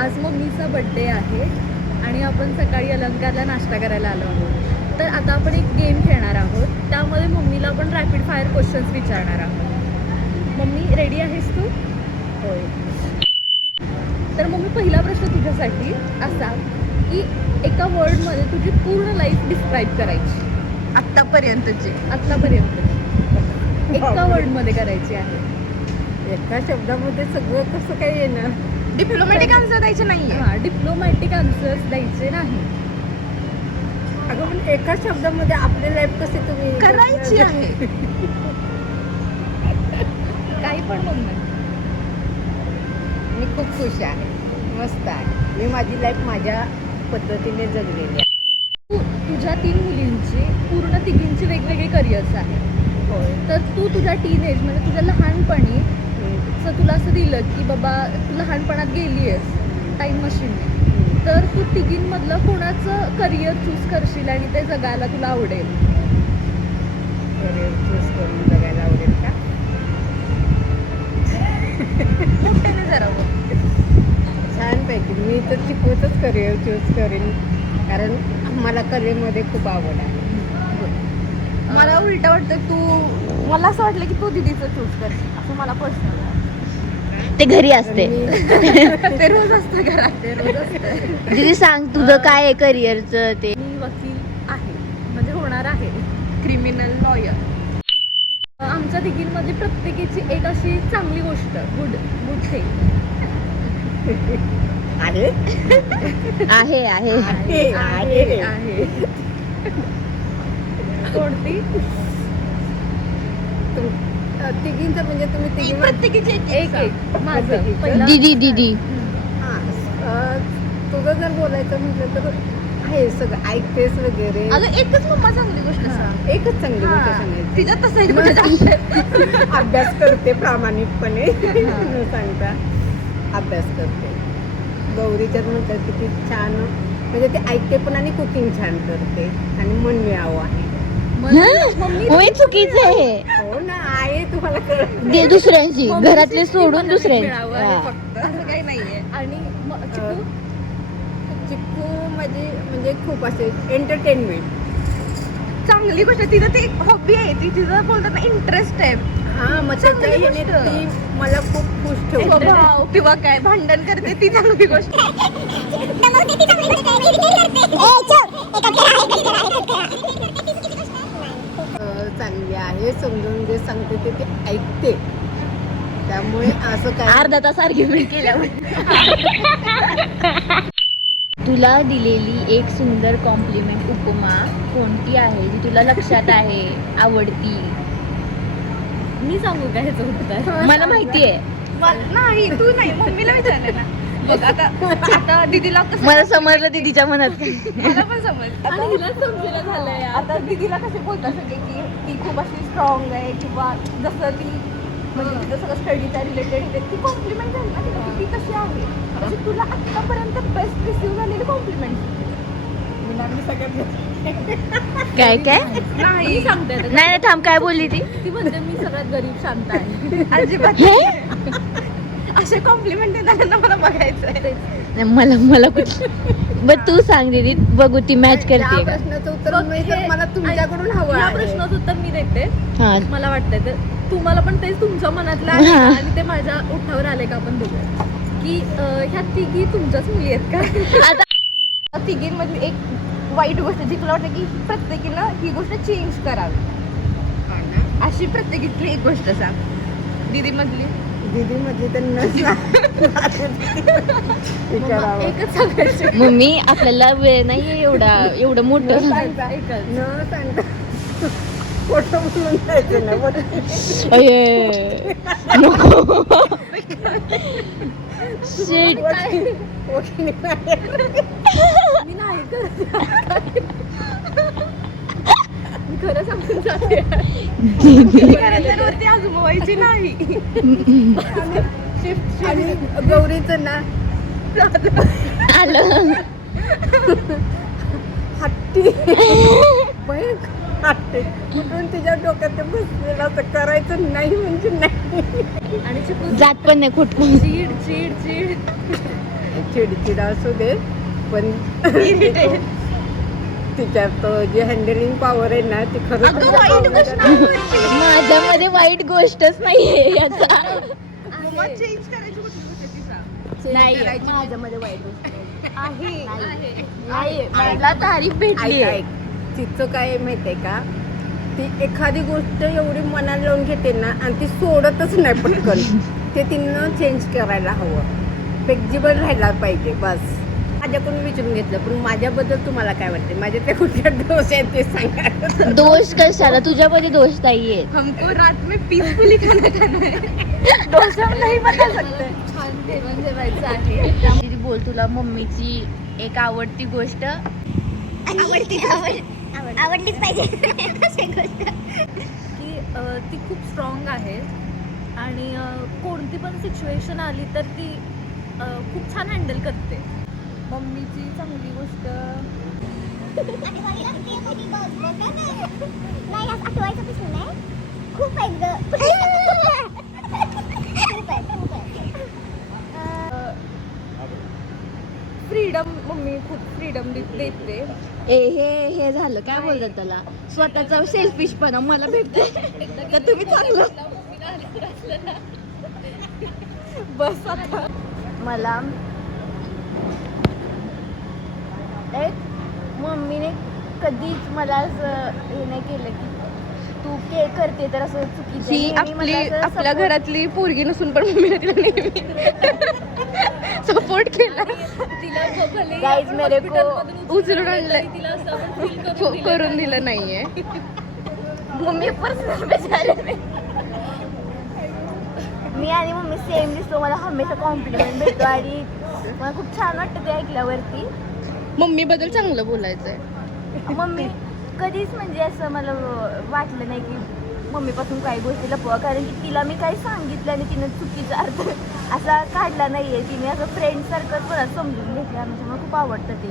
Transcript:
आज मम्मीचा बड्डे आहे आणि आपण सकाळी अलंकारला नाश्ता करायला आलो आहोत. तर आता आपण एक गेम खेळणार आहोत. त्यामध्ये मम्मीला आपण रॅपिड फायर क्वेश्चन्स विचारणार आहोत. मम्मी रेडी आहेस तू? होय. तर मम्मी पहिला प्रश्न तुझ्यासाठी असा की एका वर्डमध्ये तुझी पूर्ण लाईफ डिस्क्राईब करायची आत्तापर्यंतची एका वर्डमध्ये करायची आहे. एका शब्दामध्ये सगळं कसं काय येणार? डिप्लोमॅटिक आन्सर द्यायचे नाही. हां, डिप्लोमॅटिक आन्सर्स द्यायचे नाही. अगं पण एका शब्दामध्ये आपली लाईफ कशी तुम्ही करायची आहे. काही पण मम्मी. मी खूप खुश आहे, मस्त आहे. मी माझी लाईफ माझ्या पद्धतीने जगलेली आहे. तुझ्या 3 मुलींची पूर्ण तिघींची वेगवेगळे करिअर्स आहेत. होय. तर तू तुझ्या टीनेज म्हणजे तुझ्या लहानपणी तुला असं दिलं की बाबा तू लहानपणात गेली आहेस टाईम मशीनने, तर तू तिघींमधलं कोणाचं करिअर चूज करशील आणि ते जगायला तुला आवडेल? करिअर चूज करून जगायला आवडेल का? मोठ्याने जरा बोल. छानपैकी मी तर चिकूचंच करिअर चूज करेन, कारण मला कलेमध्ये खूप आवड आहे. मला उलट वाटतं मला असं वाटलं की तू दीदीचं चूज करशील असं मला पर्सनल. ते घरी असते. ते रोज असतं घरात. ते रोज असतं. दीदी सांग तुझं काय आहे करिअरचं ते? मी वकील आहे, म्हणजे होणार आहे, क्रिमिनल लॉयर. आमच्या तिघींमध्ये प्रत्येकीची एक अशी चांगली गोष्ट, गुड थिंग आहे. आहे आहे आहे. कोणती? तिघींचं म्हणजे तुम्ही तिघी प्रत्येकीची एक माझं पहिला. दीदी तुझं जर बोलायचं म्हटलं तर आहे सगळं ऐकतेस वगैरे. अगं एकच मम्मा चांगली गोष्ट सांग. एकच चांगली गोष्ट सांगायची. तिच्यात तसं अभ्यास करते प्रामाणिकपणे न सांगता अभ्यास करते. गौरीच्यात म्हणतात की ती छान म्हणजे ती ऐकते पण आणि कुकिंग छान करते आणि मन मिळावं आहे. होय चुकीचं आहे. हो ना, आहे तुम्हाला कळत ते दुसऱ्यांची घरातले सोडून दुसऱ्यांची. फक्त असं काही नाहीये. आणि चिकू? चिक्कू म्हणजे खूप असे एंटरटेनमेंट. चांगली गोष्ट. तिचं ते हॉबी आहे, ती तिचं बोलतात ना इंटरेस्ट आहे. हा मग त्याच्या ह्याने ती मला खूप खुश ठेवते. स्वभाव किंवा काय भांडण करते ती चांगली गोष्ट. चांगली आहे, समजून जे सांगते ते ऐकते, त्यामुळे असं काय. अर्धा तास आर्ग्युमेंट केल्यावर. तुला दिलेली एक सुंदर कॉम्प्लिमेंट उपमा कोणती आहे जी तुला लक्षात आहे, आवडती? मी सांगू का ह्याचं उत्तर? मला माहिती आहे. नाही, तू नाही, मम्मीला विचारलं ना. बघ आता दीदीला कसं मला समजलं दीदीच्या मनात. मला पण समजलं. आणि हिला समजेला झालंय. आता दीदीला कसे बोलतात सगळे की ती खूप अशी स्ट्रॉंग आहे किंवा जसं ती म्हणजे तिचं सगळं स्टडीच्या रिलेटेड ती कॉम्प्लिमेंट झाली ना तिला की ती कशी आहे, म्हणजे तुला आत्तापर्यंत बेस्ट रिसीव्ह झालेली कॉम्प्लिमेंट. मी सगळ्यात काय काय नाही सांगते नाही थांब, काय बोलली ती? ती म्हणते मी सगळ्यात गरीब शांत आहे. अजिबात असे कॉम्प्लिमेंट देताना मला बघायचं आहे. नाही, मला बरं तू सांग दीदी, बघू ती मॅच या करते का. प्रश्नाचं उत्तर मला तुमच्याकडून हवं या आहे. प्रश्नाचं उत्तर मी देते. हा मला वाटतंय तर तुम्हाला पण तेच तुमच्या मनातलं आहे का? आणि ते माझ्या उठावर आले का आपण बघूया की ह्या तिघी तुमच्याच मुली आहेत का? आता तिघींमधली एक वाईट गोष्ट जी तुला वाटतं की प्रत्येकीनं ही गोष्ट चेंज करावी, हा ना? अशी प्रत्येकीतली एक गोष्ट सांग. दीदी मधली दीदी मधली तर विचारावं. एकच सांगायची. मम्मी आपल्याला वेळ नाहीये एवढं मोठं. न सांगता फोटो म्हणून जायचं ना. अये, नको. Shit. मी नाही करत. मी खरं सांगून जाते. वरती आजमावायची नाही. आणि गौरीचं ना आलं. हट्टी हट्टी कुठून तिच्या डोक्यात ते बसलेलं असं करायचं नाही म्हणजे नाही. आणि चिकू जात पण नाही कुठं. चीड चीड चीड चिडचिड असू दे पण तिच्यात जी हँडलिंग पॉवर आहे ना ती खरंच अगं, तुझ्या वाईट पाहुण्याला- गोष्ट आवडली. माझ्यामध्ये वाईट गोष्टच नाहीये याचा मग चेंज करायची कुठली गोष्ट आहे तिचा? नाही करायची. माझ्यामध्ये वाईट गोष्ट आहे. नाही मला तारीफ भेटली ऐक ऐक तिचं काय आहे माहितीये का ती एखादी गोष्ट एवढी मनात लावून घेते ना आणि ती सोडतच नाही पटकन ते तिनं चेंज करायला हवं फ्लेक्झिबल राहायला पाहिजे बस माझ्याकडून विचारून घेतलं पण माझ्याबद्दल तुम्हाला काय वाटते माझ्या त्या कुठल्या दोष आहेत ते सांगा दोष कशाला तुझ्यामध्ये दोष नाहीये हमको रात में पीसफुली खाना खाना है. दोष नाही बता सकते छान जेवण जेवायचं आहे. दीदी बोल तुला मम्मीची एक आवडती गोष्ट आवडलीच पाहिजे अशी गोष्ट की ती खूप स्ट्रॉंग आहे आणि कोणती पण सिच्युएशन आली तर ती खूप छान हँडल करते. मम्मीची चांगली गोष्ट नाही आज आठवायचा प्रश्न नाही खूप आहेत ग खूप आहेत फ्रीडम. मम्मी खूप फ्रीडम देते. हे झालं काय बोलतात त्याला स्वतःचा सेल्फिशपणा मला भेटते तर तुम्ही चांगलं बस आता मला एक मम्मीने कधीच मला असं हे नाही केलं की तू के करते तर असं चुकीचं ही नेहमी मला आपली असं आपल्या support- घरातली पोरगी नसून पण मम्मीने तिला नेहमी सपोर्ट केला. Guys, मेरे को उचलून आणलं करून दिलं नाहीये. मम्मी पर्सनल बेचारे मी आणि मम्मी सेम दिसतो मला हमेशा कॉम्प्लिमेंट भेटतो आणि मला खूप छान वाटतं ते ऐकल्यावरती. मम्मी बद्दल चांगलं बोलायचंय. मम्मी कधीच म्हणजे असं मला वाटलं नाही की मम्मीपासून काही गोष्टी लपवा कारण की तिला मी काही सांगितलं आणि तिने चुकीचा अर्थ असा काढला नाहीये तिने असं फ्रेंड सारखंच मला समजून घेतलं म्हणजे मला खूप आवडतं ते